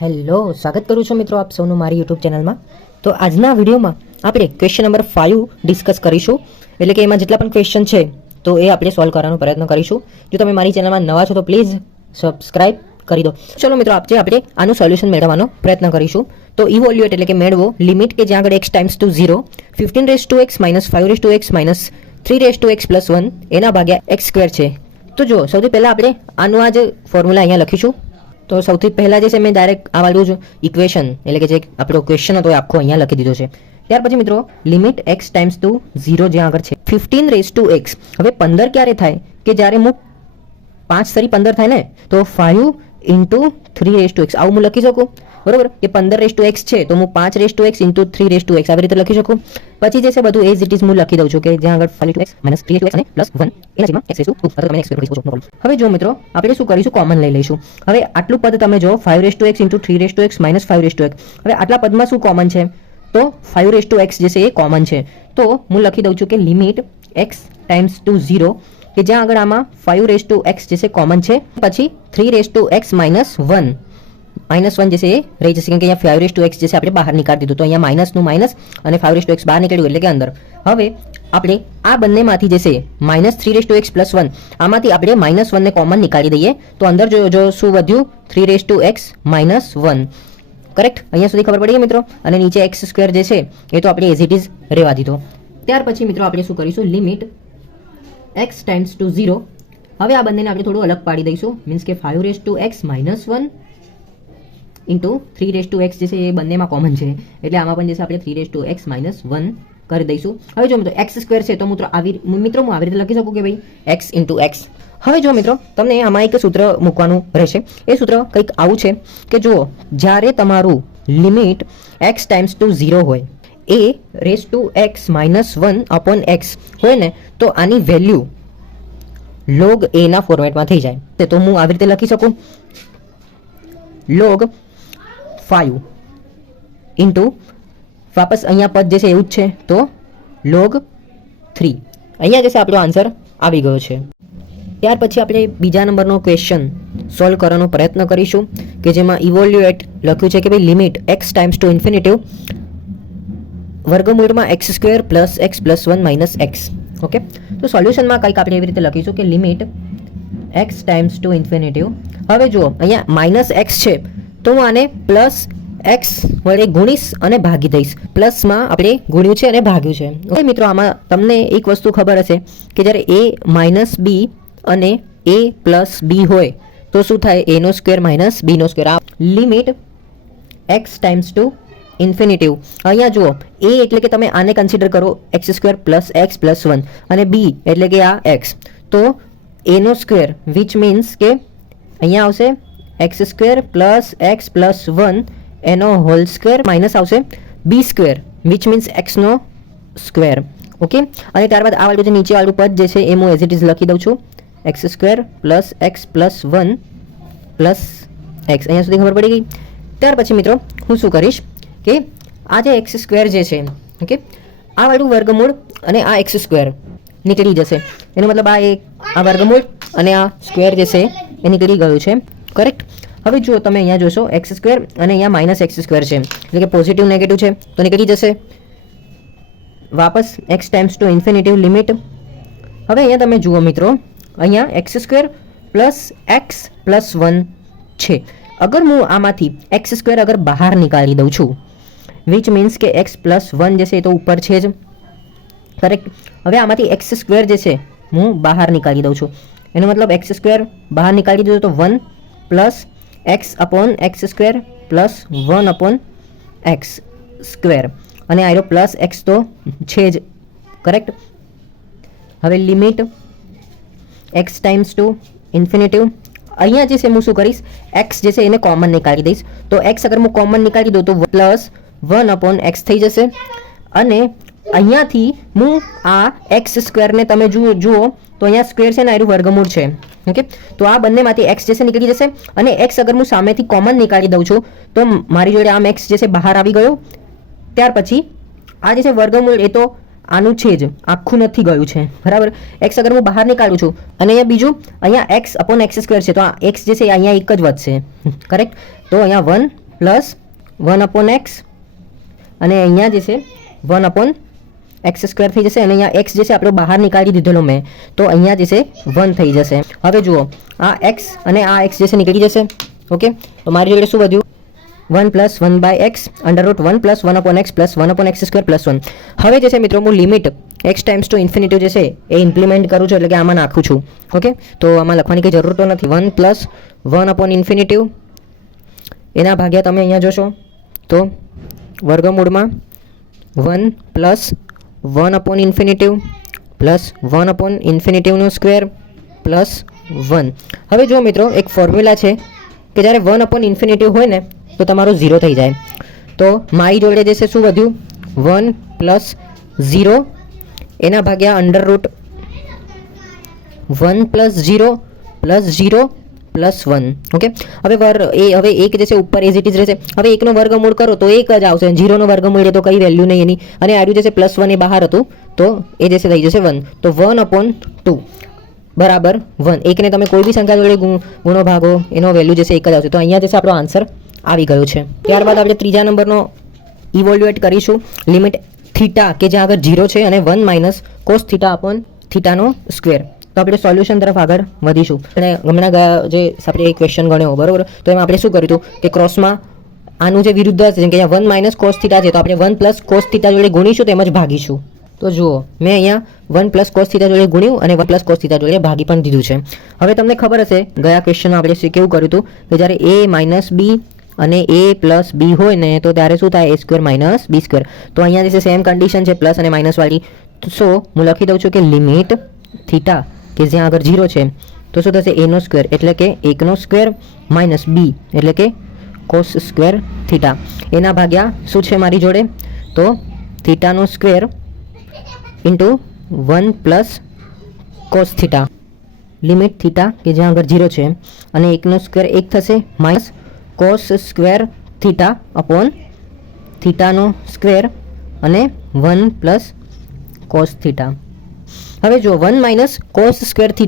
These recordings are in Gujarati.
હેલો, સ્વાગત કરું છું મિત્રો આપ સૌનું મારી યુટ્યુબ ચેનલમાં. તો આજના વિડીયોમાં આપણે ક્વેશ્ચન નંબર 5 ડિસ્કસ કરીશું. એટલે કે એમાં જેટલા પણ ક્વેશ્ચન છે તો એ આપણે સોલ્વ કરવાનો પ્રયત્ન કરીશું. જો તમે મારી ચેનલમાં નવા છો તો પ્લીઝ સબસ્ક્રાઇબ કરી દો. ચલો મિત્રો, આપણે આનું સોલ્યુશન મેળવવાનો પ્રયત્ન કરીશું. તો ઇવોલ્યુએટ એટલે કે મેળવો લિમિટ કે જ્યાં આગળ x times two 0 15 x - 5 x - 3 x + 1 એના ભાગ્યા x² છે. તો જો સૌથી પહેલાં આપણે આનું આ જ ફોર્મ્યુલા અહીંયા લખીશું. તો સૌથી પહેલાં જે છે મેં ડાયરેક્ટ આ વાળું જ ઇક્વેશન એટલે કે જે આપણો ક્વેશ્ચન હતો એ આખો અહીંયા લખી દીધો છે. ત્યાર પછી મિત્રો લિમિટ x ટાઈમ્સ ટુ 0 જ્યાં આગળ છે 15 x. હવે 15 ક્યારે થાય કે જ્યારે હું 5 સરી 15 થાય ને તો 5 × 3 x આવું હું લખી શકું, બરોબર? કે 15 x છે તો હું 5 x × 3 x આવી રીતે લખી શકું. પછી જે છે બધું એઝ ઇટ ઇઝ હું લખી દઉં છું કે જ્યાં આગળ 5 - 3 અને +1 એના જેમાં x² તમે x² કરી શકો છો. હવે જો મિત્રો આપણે શું કરીશું, કોમન લઈ લઈશું. હવે આટલું પદ તમે જો 5 x × 3 x - 5 હવે આટલા પદમાં શું કોમન છે તો 5 x જે છે એ કોમન છે. તો હું લખી દઉં છું કે લિમિટ x ટાઈમ્સ ટુ 0 કે જ્યાં આગળ આમાં 5 x જે છે કોમન છે. પછી 3 x - 1 -1 જે છે એ રહી જશે કેમ કે અહીંયા 5 x જે છે આપણે બહાર નીકાળી દીધું. તો અહીંયા માઇનસનું માઇનસ અને 5 x બહાર નીકળ્યું એટલે કે અંદર. હવે આપણે આ બંનેમાંથી જે છે -3 x + 1 આમાંથી આપણે -1 ને કોમન નીકાળી દઈએ તો અંદર જો શું વધ્યું 3 x - 1. કરેક્ટ? અહીંયા સુધી ખબર પડી ગઈ મિત્રો. અને નીચે x² જે છે એ તો આપણે એઝ ઇટ ઇઝ રહેવા દીધો. ત્યાર પછી મિત્રો આપણે શું કરીશું, લિમિટ x ટાઈમ્સ ટુ 0. હવે આ બંનેને આપણે થોડું અલગ પાડી દઈશું. મીન્સ કે 5 x - 1 × 3 x જે છે એ બંનેમાં કોમન છે એટલે આમાં પણ જે છે આપણે 3 x - 1 કરી દઈશું. હવે જો મિત્રો x² છે તો હું આવી રીતે લખી શકું કે ભાઈ x × x. હવે જો મિત્રો તમને આમાં એક સૂત્ર મૂકવાનું રહેશે. એ સૂત્ર કંઈક આવું છે કે જુઓ, જ્યારે તમારું લિમિટ x ટાઈમ્સ ટુ 0 હોય a⁻x - 1/x હોય ને તો આની વેલ્યુ log a ના ફોર્મેટમાં થઈ જાય. તો હું આવી રીતે લખી શકું log 5 × વાપસ અહીંયા પદ જે છે એવું જ છે તો log 3. અહીંયા જે છે આપણો આન્સર આવી ગયો છે. ત્યાર પછી આપણે બીજા નંબરનો ક્વેશ્ચન સોલ્વ કરવાનો પ્રયત્ન કરીશું કે જેમાં ઇવોલ્યુએટ લખ્યું છે કે ભાઈ limit x times to infinitive વર્ગમૂળમાં x² + x + 1 - x. ઓકે, તો સોલ્યુશનમાં કંઈક આપણે એવી રીતે લખીશું કે limit x times to infinitive. હવે જુઓ અહીંયા -x છે તો હું આને +x વડે ગુણીશ અને ભાગી દઈશ. પ્લસમાં આપણે ગુણ્યું છે અને ભાગ્યું છે. ઓકે મિત્રો, આમાં તમને એક વસ્તુ ખબર હશે કે જ્યારે a - b અને a + b હોય તો શું થાય, a² - b². આ limit x times to infinitive. અહીંયા જુઓ a એટલે કે તમે આને કન્સિડર કરો x² + x + 1 અને b એટલે કે આ x. તો a² વિચ મીન્સ કે અહીંયા આવશે x² + x + 1 એનો હોલ સ્ક્વેર માઇનસ આવશે b² which means x². Okay, અને ત્યારબાદ આ વાળું જે નીચે વાળું પદ જે છે એ હું એઝ ઇટ ઇઝ લખી દઉં છું x² + x + 1 + x. અહીંયા સુધી ખબર પડી ગઈ. ત્યાર પછી મિત્રો હું શું કરીશ કે આ જે x² જે છે, ઓકે, આ વાળું વર્ગમૂળ અને આ x² નીકળી જશે. એનો મતલબ આ વર્ગમૂળ અને આ સ્ક્વેર જે છે એ નીકળી ગયું છે. કરેક્ટ? હવે જુઓ તમે અહીંયા જોશો x² અને અહીંયા -x² છે એટલે કે પોઝિટિવ નેગેટિવ છે તો નીકળી જશે. વાપસ x times to infinitive limit. હવે અહીંયા તમે જુઓ મિત્રો, અહીંયા x² + x + 1 છે. અગર હું આમાંથી x² અગર બહાર નીકાળી દઉં છું વિચ મીન્સ કે x + 1 જે છે એ તો ઉપર છે જ. કરેક્ટ? હવે આમાંથી x² જે છે હું બહાર નીકાળી દઉં છું. એનો મતલબ x² બહાર નીકાળી દીધો તો 1 + x/x² + 1/x² અને આયરો +x તો છે જ. કરેક્ટ? હવે limit x times to infinitive. અહીંયા જે છે હું શું કરીશ, x જે છે એને કોમન નીકાળી દઈશ. તો x અગર હું કોમન નીકાળી દઉં તો +1/x થઈ જશે. અને અહીંયાથી હું આ x² ને તમે જુઓ તો અહીંયા સ્ક્વેર છે ને આનું વર્ગમૂળ છે. ઓકે, તો આ બંનેમાંથી x જે છે નીકળી જશે અને x અગર હું સામેથી કોમન નીકાળી દઉં છું તો મારી જોડે આમ x જે છે બહાર આવી ગયો. ત્યાર પછી આ જે છે વર્ગમૂળ એ તો આનું છે જ, આખું નથી ગયું છે, બરાબર? x અગર હું બહાર નીકાળું છું અને અહીંયા બીજું અહીંયા x/x² છે તો આ x જે છે અહીંયા એક જ વધશે. કરેક્ટ? તો અહીંયા 1 પ્લસ 1/x અને અહીંયા જે છે 1/x² થઈ જશે અને અહીંયા x જે છે આપણો બહાર નીકાળી દીધેલો મેં, તો અહીંયા જે છે 1 થઈ જશે. હવે જુઓ આ x અને આ x જે છે નીકળી જશે. ઓકે, તો મારી જોડે શું વધ્યું? 1 + 1/x √1 + 1/x + 1/x² + 1. હવે જે છે મિત્રો હું limit x times two infinity જે છે એ ઇમ્પ્લિમેન્ટ કરું છું, એટલે કે આમાં નાખું છું. ઓકે, તો આમાં લખવાની કંઈ જરૂર તો નથી. 1 + 1/∞ એના ભાગ્યા તમે અહીંયા જોશો તો વર્ગમૂળમાં 1 + 1/∞ + 1/∞² + 1. હવે જો મિત્રો એક ફોર્મ્યુલા છે કે જ્યારે 1/∞ હોય ને તો તમારો 0 થઈ જાય. તો મારી જોડે જે છે શું વધ્યું? 1 + 0 એના ભાગ્યા √1 + 0 + 0 + 1. ઓકે, હવે એક જે છે ઉપર એઝ ઇટ ઇઝ રહેશે. હવે એકનો વર્ગમૂળ કરો તો એક જ આવશે, 0નો વર્ગમૂળ એટલે તો કંઈ વેલ્યુ નહીં એની. અને આડું જે છે +1 એ બહાર હતું તો એ જે છે થઈ જશે 1. તો 1/2 બરાબર 1. એકને તમે કોઈ બી સંખ્યા જોડે ગુણો ભાગો એનો વેલ્યુ જે છે એક જ આવશે. તો અહીંયા જે છે આપણો આન્સર આવી ગયો છે. ત્યારબાદ આપણે ત્રીજા નંબરનો ઇવોલ્યુએટ કરીશું. લિમિટ થીટા કે જ્યાં આગળ 0 છે અને 1 - cos θ/θ². તો આપણે સોલ્યુશન તરફ આગળ વધીશું. અને હમણાં ગયા જે આપણે ક્વેશ્ચન ગણ્યો બરોબર, તો એમાં આપણે શું કર્યું હતું કે ક્રોસમાં આનું જે વિરુદ્ધ હશે, જેમ કે અહીંયા 1 - cos θ છે તો આપણે 1 + cos θ જોડે ગુણીશું તેમજ ભાગીશું. તો જુઓ મેં અહીંયા 1 + cos θ જોડે ગુણ્યું અને 1 + cos θ જોડે ભાગી પણ દીધું છે. હવે તમને ખબર હશે ગયા ક્વેશ્ચનમાં આપણે કેવું કર્યું હતું કે જ્યારે a - b અને a + b હોય ને તો ત્યારે શું થાય? a² - b². તો અહીંયા જે છે સેમ કન્ડિશન છે પ્લસ અને માઇનસ વાળી. સો હું લખી દઉં છું કે લિમિટ થીટા કે જ્યાં આગળ 0 છે તો શું થશે? a² એટલે કે 1² - b એટલે કે cos² θ એના ભાગ્યા શું છે મારી જોડે? તો θ² × 1 + cos θ. લિમિટ થીટા કે જ્યાં આગળ 0 છે અને 1² 1 થશે માઇનસ cos² θ અપોન θ² અને 1 + cos θ. હવે જો 1 - cos² θ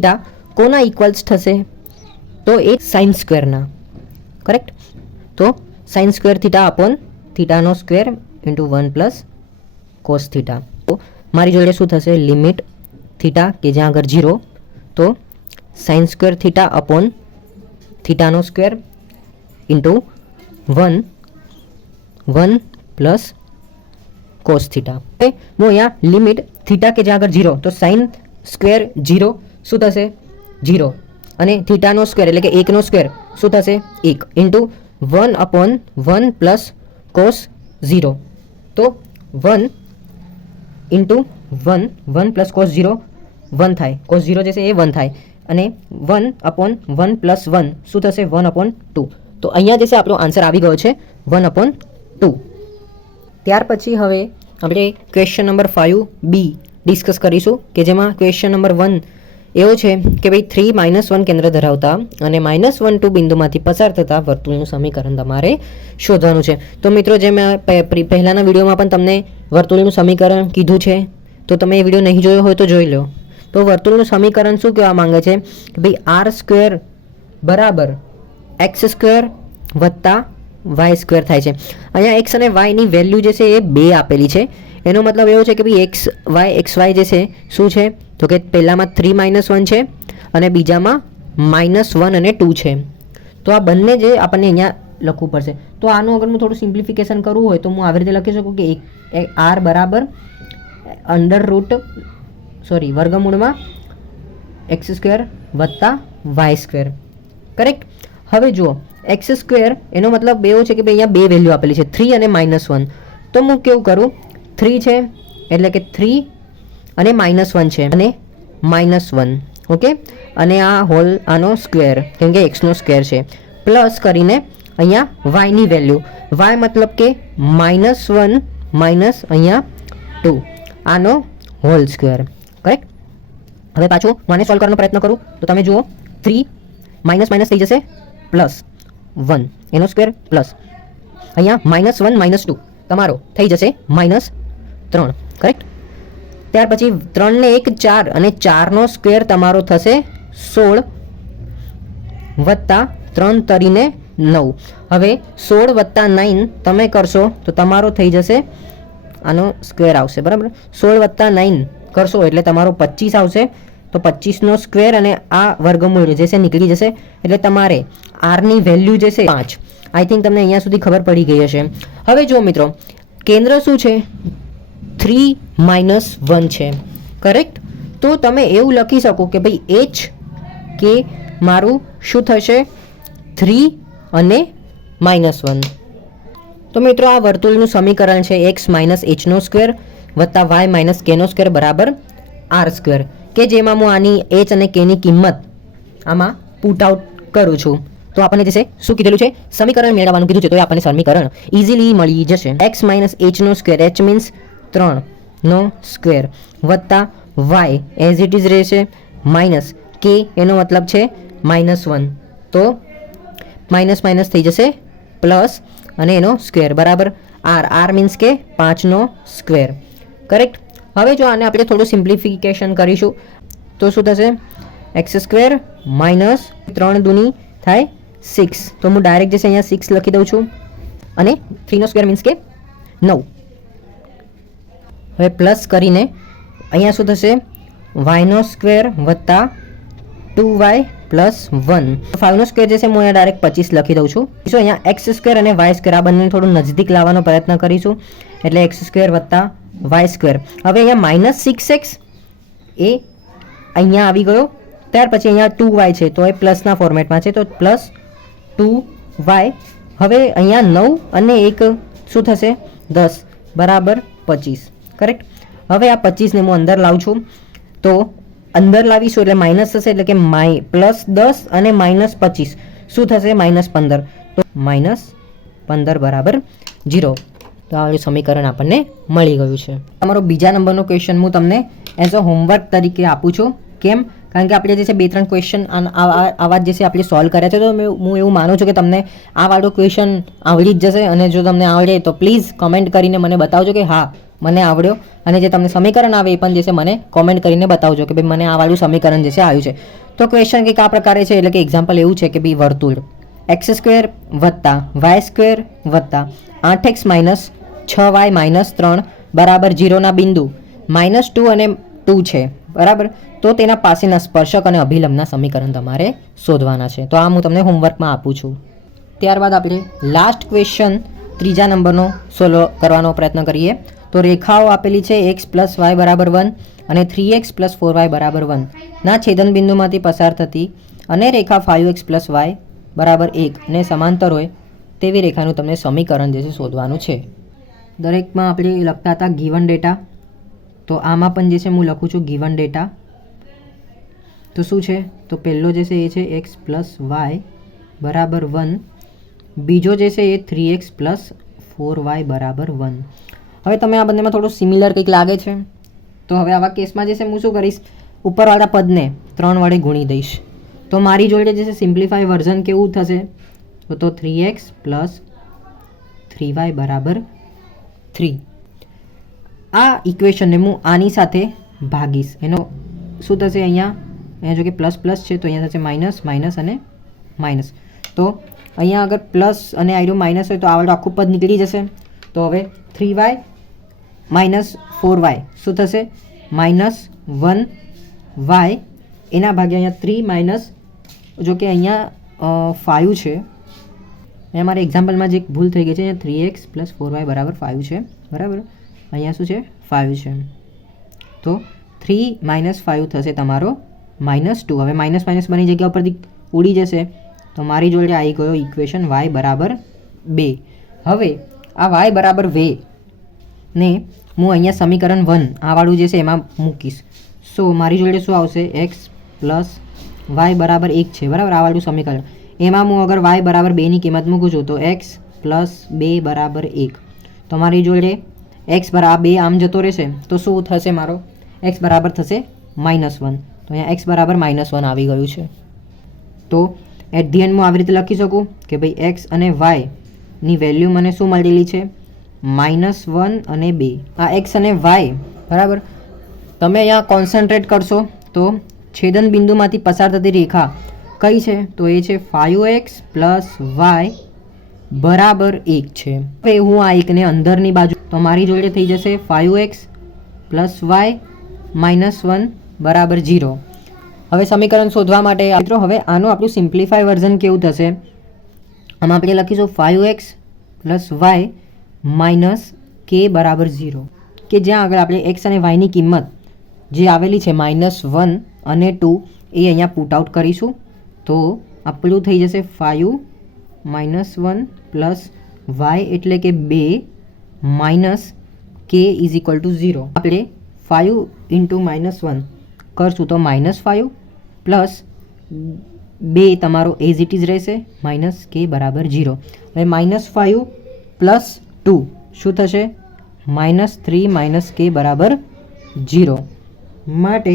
કોના ઇક્વલ્સ થશે? તો એ sin² ના. કરેક્ટ? તો sin² θ અપોન θ² × 1 + cos θ. તો મારી જોડે શું થશે? લિમિટ થીટા કે જ્યાં આગળ 0 તો sin² θ અપોન θ² × 1 + cos θ. હું અહીંયા લિમિટ થીટા કે જ્યાં આગળ 0 તો sin² 0 શું થશે? 0 અને θ² એટલે કે 1² શું થશે? 1 × 1/1 + cos 0. તો 1 × 1 + cos 0 1 થાય. cos 0 જે છે એ 1 થાય અને 1/1 + 1 શું થશે? 1/2. તો અહીંયા જે છે આપણો આન્સર આવી ગયો છે 1/2. ત્યાર પછી હવે આપણે ક્વેશ્ચન નંબર 5B ડિસ્કસ કરીશું કે જેમાં ક્વેશ્ચન નંબર 1 એવો છે કે ભાઈ 3 - 1 કેન્દ્ર ધરાવતા અને -1 2 બિંદુમાંથી પસાર થતા વર્તુળનું સમીકરણ તમારે શોધવાનું છે. તો મિત્રો જે મેં પહેલાંના વિડીયોમાં પણ તમને વર્તુળનું સમીકરણ કીધું છે, તો તમે એ વિડીયો નહીં જોયો હોય તો જોઈ લો. તો વર્તુળનું સમીકરણ શું કહેવા માંગે છે કે ભાઈ r² બરાબર x² + y² થાય છે. અહીંયા x અને y ની વેલ્યુ જે છે એ 2 આપેલી છે. એનો મતલબ એવો છે કે ભાઈ xy જે છે શું છે? તો કે પહેલામાં 3 - 1 છે અને બીજામાં -1 અને 2 છે. તો આ બંને જે આપણને અહીંયા લખવું પડશે. તો આનું અગર હું થોડું સિમ્પ્લિફિકેશન કરવું હોય તો હું આવી રીતે લખી શકું કે r બરાબર વર્ગમૂળમાં x² + y². કરેક્ટ? હવે જુઓ x² એનો મતલબ એવો છે કે ભાઈ અહીંયા 2 વેલ્યુ આપેલી છે 3 અને -1. તો હું કેવું કરું? 3 છે એટલે કે 3 અને -1 છે અને -1. ઓકે, અને આ હોલ આનો સ્ક્વેર કેમ કે x નો સ્ક્વેર છે પ્લસ કરીને અહીંયા y ની વેલ્યુ y મતલબ કે -1 માઇનસ અહીંયા 2 આનો હોલ સ્ક્વેર. કરેક્ટ? હવે પાછું મને સોલ્વ કરવાનો પ્રયત્ન કરું તો તમે જુઓ 3 માઇનસ થઈ જશે +1 એનો સ્ક્વેર પ્લસ અહીંયા -1 -2 તમારો થઈ જશે -3. કરેક્ટ? ત્યાર પછી 3 ને 1 4 અને 4 નો સ્ક્વેર તમારો થશે 16 વત્તા 3 તરીને 9. હવે 16 વત્તા 9 તમે કરશો તો તમારો થઈ જશે આનો સ્ક્વેર આવશે, બરાબર. 16 વત્તા 9 કરશો એટલે તમારો 25 આવશે. તો 25નો સ્ક્વેર અને આ વર્ગમૂળ જે છે નીકળી જશે. એટલે તમારે આરની વેલ્યુ જે છે 5. આઈ થિંક તમને અહીંયા સુધી ખબર પડી ગઈ હશે. હવે જો મિત્રો, કેન્દ્ર શું છે? 3 - 1 છે, કરેક્ટ. તો તમે એવું લખી શકો કે ભાઈ h કે મારું શું થશે? 3 અને -1. તો મિત્રો આ વર્તુળનું સમીકરણ છે x - h નો સ્ક્વેર વત્તા y - k નો સ્ક્વેર બરાબર r સ્ક્વેર, કે જેમાં હું આની h અને k ની કિંમત આમાં પુટ આઉટ કરું છું. તો આપણને જે છે શું કીધેલું છે? સમીકરણ મેળવવાનું કીધું છે. તો આપણને સમીકરણ ઇઝીલી મળી જશે. x - h નો સ્ક્વેર, h મીન્સ 3 નો સ્ક્વેર વત્તા y એઝ ઇટ ઇઝ રહેશે માઇનસ k, એનો મતલબ છે -1. તો માઇનસ માઇનસ થઈ જશે પ્લસ અને એનો સ્ક્વેર બરાબર r મીન્સ કે 5નો સ્ક્વેર, કરેક્ટ. હવે જો આને આપણે થોડું સિમ્પ્લિફિકેશન કરીશું તો શું થશે? x સ્ક્વેર માઇનસ 3 દૂની થાય 6. તો હું ડાયરેક્ટ જશે અહીંયા 6 લખી દઉં છું અને 3નો સ્ક્વેર મીન્સ કે 9. હવે પ્લસ કરીને અહીંયા શું થશે? yનો સ્ક્વેર વત્તા 2y પ્લસ 1. 5નો સ્ક્વેર જે છે હું અહીંયા ડાયરેક્ટ 25 લખી દઉં છું. તો અહીંયા એક્સ સ્ક્વેર અને વાય સ્ક્વેર આ બંને થોડું નજીક લાવવાનો પ્રયત્ન કરીશું. એટલે એક્સ સ્ક્વેર વત્તા વાય સ્ક્વેર. હવે અહીંયા -6x એ અહીંયા આવી ગયો. ત્યાર પછી અહીંયા 2y છે તો એ પ્લસના ફોર્મેટમાં છે, તો પ્લસ 2y. હવે અહીંયા 9 અને 1 શું થશે? 10 બરાબર 25, કરેક્ટ. હવે આ 25ને હું અંદર લાવું છું. તો અંદર લાવીશું એટલે માઇનસ થશે, એટલે કે +10 અને -25 શું થશે? -15. તો -15 બરાબર 0. તો આ સમીકરણ આપણને મળી ગયું છે. તમારો બીજા નંબરનો ક્વેશ્ચન હું તમને એઝ અ હોમવર્ક તરીકે આપું છું. કેમ? કારણ કે આપણે જે છે 2-3 ક્વેશ્ચન આવા જે છે આપણે સોલ્વ કર્યા છે. તો હું એવું માનું છું કે તમને આ વાળો ક્વેશ્ચન આવડી જ જશે. અને જો તમને આવડે તો પ્લીઝ કમેન્ટ કરીને મને બતાવજો કે હા મને આવડ્યો. અને જે તમને સમીકરણ આવે એ પણ જે છે મને કોમેન્ટ કરીને બતાવજો કે ભાઈ મને આ વાળું સમીકરણ જે છે આવ્યું છે. તો ક્વેશ્ચન કંઈક આ પ્રકારે છે, એટલે કે એક્ઝામ્પલ એવું છે કે ભાઈ વર્તુળ x સ્ક્વેર વત્તા y સ્ક્વેર વત્તા 8x માઇનસ 6y માઇનસ 3 બરાબર 0ના બિંદુ -2 અને 2 છે, બરાબર. તો તેના પાસેના સ્પર્શક અને અભિલંબના સમીકરણ તમારે શોધવાના છે. તો આ હું તમને હોમવર્કમાં આપું છું. ત્યારબાદ આપણે લાસ્ટ ક્વેશ્ચન ત્રીજા નંબરનો સોલ્વ કરવાનો પ્રયત્ન કરીએ. તો રેખાઓ આપેલી છે x + y બરાબર 1 અને 3x + 4y બરાબર 1 ના છેદન બિંદુમાંથી પસાર થતી અને રેખા 5x + y બરાબર 1 ને સમાંતર હોય તેવી રેખાનું તમને સમીકરણ જે છે શોધવાનું છે. દરેકમાં આપણે લખતા હતા ગિવન ડેટા. તો આમાં પણ જે છે હું લખું છું ગિવન ડેટા. તો શું છે? તો પહેલો જે છે એ છે x + y બરાબર 1. બીજો જે છે એ 3x + 4y બરાબર 1. હવે તમે આ બંનેમાં થોડું સિમિલર કંઈક લાગે છે. તો હવે આવા કેસમાં જે છે હું શું કરીશ? ઉપરવાળા પદને 3 વડે ગુણી દઈશ. તો મારી જોડે જે છે સિમ્પ્લિફાઈ વર્ઝન કેવું થશે? તો 3x + 3y બરાબર 3. આ ઇક્વેશનને હું આની સાથે ભાગીશ. એનો શું થશે? અહીંયા જો કે પ્લસ પ્લસ છે તો અહીંયા થશે માઇનસ માઇનસ અને માઇનસ. તો અહીંયા અગર પ્લસ અને આઈરો માઇનસ હોય તો આ વાળું આખું પદ નીકળી જશે. તો હવે 3y - 4y શું થશે? -1y એના ભાગે અહીંયા 3 માઇનસ જો કે અહીંયા 5 છે. અહીંયા મારે એક્ઝામ્પલમાં જે ભૂલ થઈ ગઈ છે, અહીંયા 3x + 4y બરાબર 5 છે, બરાબર. અહીંયા શું છે? 5 છે. તો 3 - 5 થશે તમારો -2. હવે માઇનસ માઇનસ બની જગ્યા ઉપરથી ઉડી જશે. તો મારી જોડે આવી ગયો ઇક્વેશન y બરાબર 2. હવે આ y બરાબર 2 ને હું અહીંયા સમીકરણ 1 આ વાળું જે છે એમાં મૂકીશ. સો મારી જોડે શું આવશે? x + y બરાબર 1 છે, બરાબર. આ વાળું સમીકરણ એમાં હું અગર y બરાબર 2ની કિંમત મૂકું છું તો x + 2 બરાબર 1. તો મારી જોડે x બરાબર 2 આમ જતો રહેશે તો શું થશે? મારો x બરાબર થશે -1. તો અહીંયા x બરાબર -1 આવી ગયું છે. તો એટ ધી એન્ડ હું આવી રીતે લખી શકું કે ભાઈ x અને y ની વેલ્યુ મને શું મળેલી છે? -1 અને 2. આ x અને y બરાબર. તમે અહીંયા કોન્સન્ટ્રેટ કરશો તો છેદન બિંદુમાંથી પસાર થતી રેખા કઈ છે? તો એ છે 5x + y બરાબર 1 છે. હવે હું આ એકને અંદરની બાજુ, તો મારી જોડે થઈ જશે 5x + y - 1 બરાબર 0. હવે સમીકરણ શોધવા માટે મિત્રો હવે આનું આપણું સિમ્પ્લિફાય વર્ઝન કેવું થશે? આમાં આપણે લખીશું 5x + y - k બરાબર 0, કે જ્યાં આગળ આપણે x અને y ની કિંમત જે આવેલી છે -1 અને 2 એ અહીંયા પુટ આઉટ કરીશું. તો આપણું થઈ જશે 5 - 1 + y એટલે કે 2 - k = 0. આપણે 5 × -1 કરશું તો -5 પ્લસ 2 તમારો એઝ ઇટ ઇઝ રહેશે -k બરાબર 0. હવે -5 + 2 શું થશે? -3 - k બરાબર 0. માટે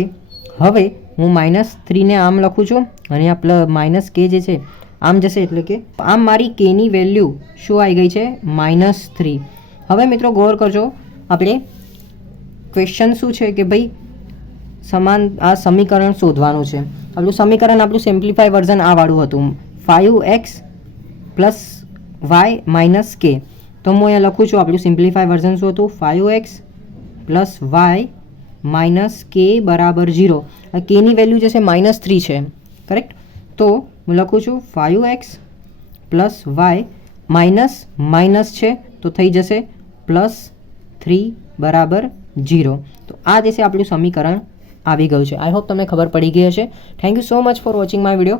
હવે હું -3 ને આમ લખું છું અને આ -k જે છે આમ જશે, એટલે કે આમ મારી k ની વેલ્યુ શું આવી ગઈ છે? -3. હવે મિત્રો ગૌર કરજો, આપણે ક્વેશ્ચન શું છે કે ભાઈ સમાન આ સમીકરણ શોધવાનું છે. આપણું સમીકરણ આપણું સિમ્પ્લિફાય વર્ઝન આ વાળું હતું, 5x + y - k. તો હું અહીંયા લખું છું આપણું સિમ્પ્લિફાય વર્ઝન શું હતું? 5x + y - k બરાબર 0. k ની વેલ્યુ જે છે -3 છે, કરેક્ટ? તો હું લખું છું 5x + y માઇનસ છે તો થઈ જશે +3 બરાબર 0. તો આ જે છે આપણું સમીકરણ આવી ગયું છે. આઈ હોપ તમને ખબર પડી ગઈ હશે. Thank you so much for watching my video.